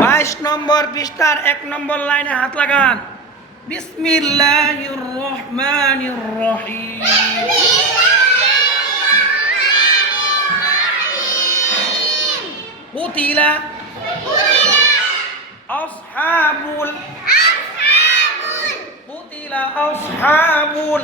22 নম্বর পৃষ্ঠার 1 নম্বর লাইনে হাত লাগান। বিসমিল্লাহির রহমানির রহিম। কুতিলা আসহাবুল কুতিলা আসহাবুল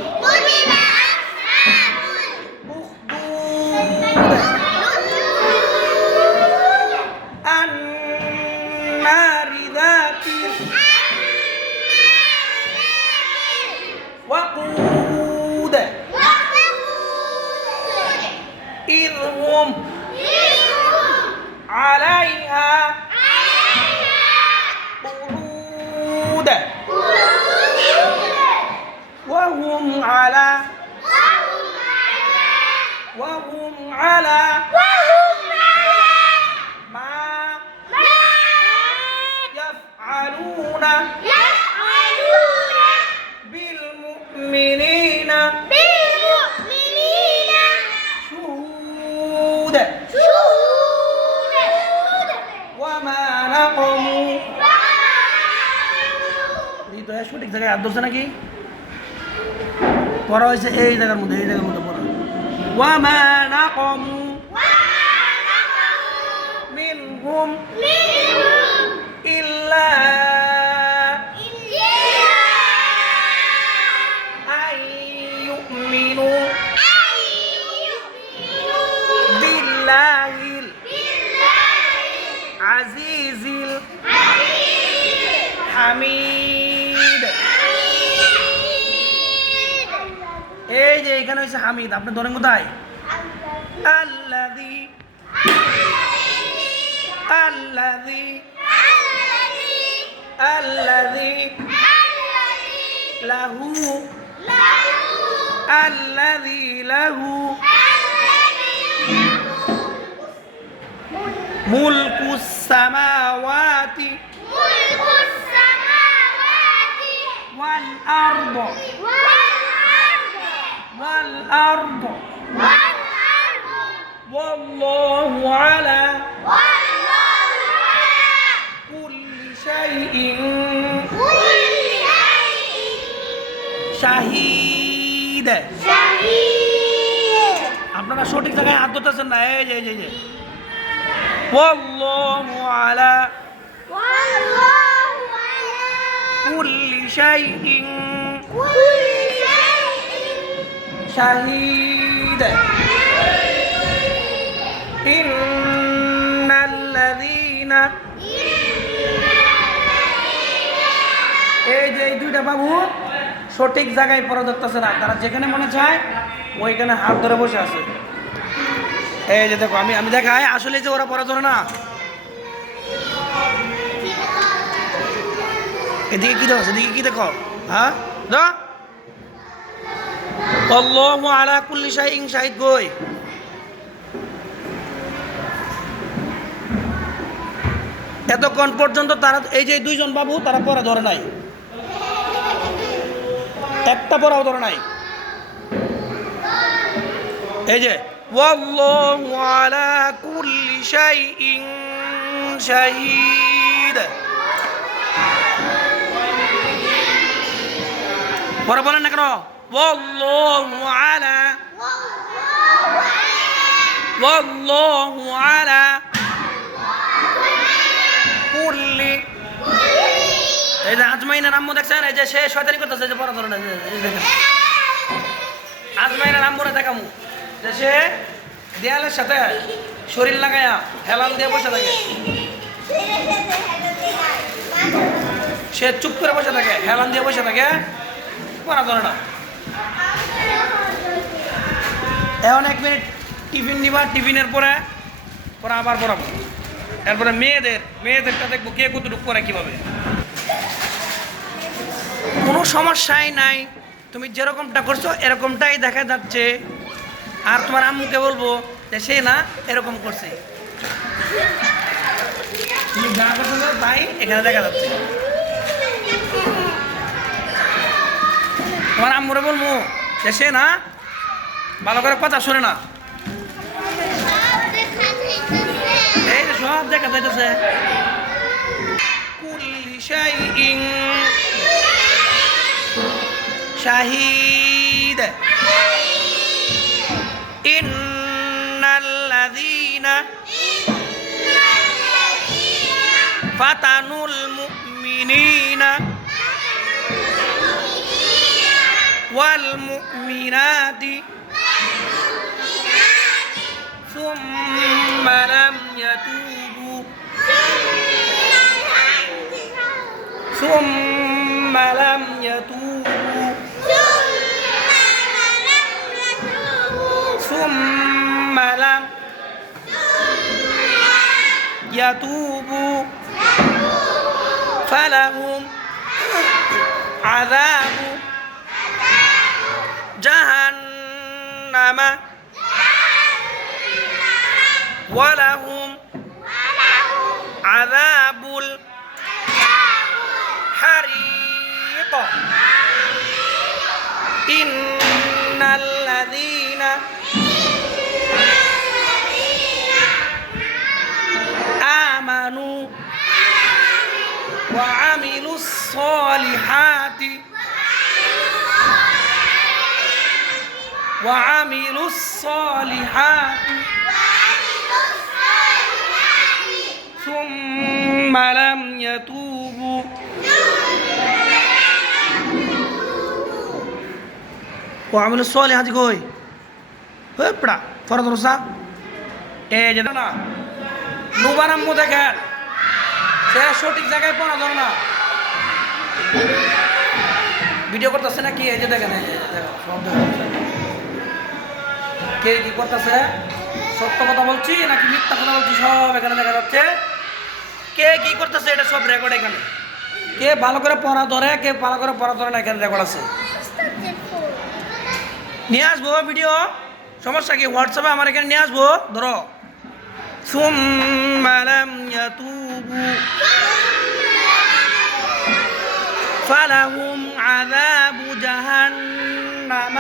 النار ذات الوقود إذ هم عليها قعود وهم على ما يفعلون بالمؤمنين شهود وما نقموا সঠিক জায়গায় হাত ধরছে নাকি? পড়া হয়েছে এই জায়গার মধ্যে পড়া। ওয়ামা নাকমু মিনহুম ইল্লা আইয়ুমিনু বিল্লাহিল আজিজিল হামিদ। এই যে এখানে হচ্ছে হামিদ, আপনি ধরেন কোথায়? আল্লাযী আল্লাযী আল্লাযী লাহু আল্লাযী লাহু মুলকুস সামাওয়াতি ওয়াল আরদ والله على كل شيء شهيد। আপনারা সঠিক জায়গায় হাত ধরতেছেন না। এই যে والله على كل شيء شهيد إن الذين এই যে দুইটা বাবু সঠিক জায়গায় পড়া ধরতেছে না, তারা যেখানে মনে চায় ওইখানে হাত ধরে বসে আছে। এই যে দেখো আমি দেখাই, আসলে যে ওরা পড়া ধরে না। এদিকে কি দেখো, সেদিকে কি দেখো? হ্যাঁ আল্লাহু আলা কুল্লি শাইইন শাহিদ কই? এতক্ষণ পর্যন্ত তারা এই যে দুইজন বাবু তারা পড়া ধরে নাই, একটা পড়াও ধরে নাই। এই যে ওয়াল্লাহু আলা কুল্লি শাইইন শাহিদ, পড়া বলেন না কেন? ওয়াল্লাহু আলা কুল্লি। এই যে আজমাইনের আম্মু দেখছেন, এই যে সে শয়তানি করতেছে, যে পড়া ধরে না। আজমাইনের আম্মুরে দেখামু যে সে দেয়ালের সাথে শরীর লাগায়া হেলান দিয়ে বসে থাকে, সে চুপ করে বসে থাকে, হেলান দিয়ে বসে থাকে, পড়া ধরে না। এখন 1 মিনিট টিফিন নিবা, টিফিনের পরে আবার পড়াবো। এরপরে মেয়েদেরটা দেখবো কে কতটুকু করে কীভাবে। কোনো সমস্যাই নাই, তুমি যেরকমটা করছো এরকমটাই দেখা যাচ্ছে। আর তোমার আম্মুকে বলবো যে সে না এরকম করছে, তুমি যা করছো তাই এখানে দেখা যাচ্ছে। তোমার আম্মুরে বলবো যে সে না ভালো করে কথা শোনে না। ভাব দেখা যাইতেছে কুল্লি শাইইন শাহিদ ইন্নাল্লাযীনা ফাতানুল মুমিনিনা ওয়াল মুমিনাতি ثم لم يتوبوا ثم لم يتوبوا ثم لم يتوبوا فلهم عذاب جهنم ولهم عذاب الحريق إن الذين آمنوا وعملوا الصالحات ثم لم يتوبوا وعملوا الصالحات কই পড়া ফরজ রসা এই যে না নুবারাম্ম দেখেন সে সঠিক জায়গায় পড়া ধর না ভিডিও করতেছে না কি এই যে দেখেন কে কি করতেছে সত্য কথা বলছি নাকি মিথ্যা কথা বলছি সব এখানে দেখা যাচ্ছে কে কি করতেছে এটা সব রেকর্ড এখানে কে ভালো করে পড়া ধরে কে ভালো করে পড়া ধরে না এখানে রেকর্ড আছে নিয়ে আসবো ভিডিও সমস্যা কি হোয়াটসঅ্যাপে আমার এখানে নিয়ে আসবো ধরো ثم لم يتوبوا فلهم عذاب جهنم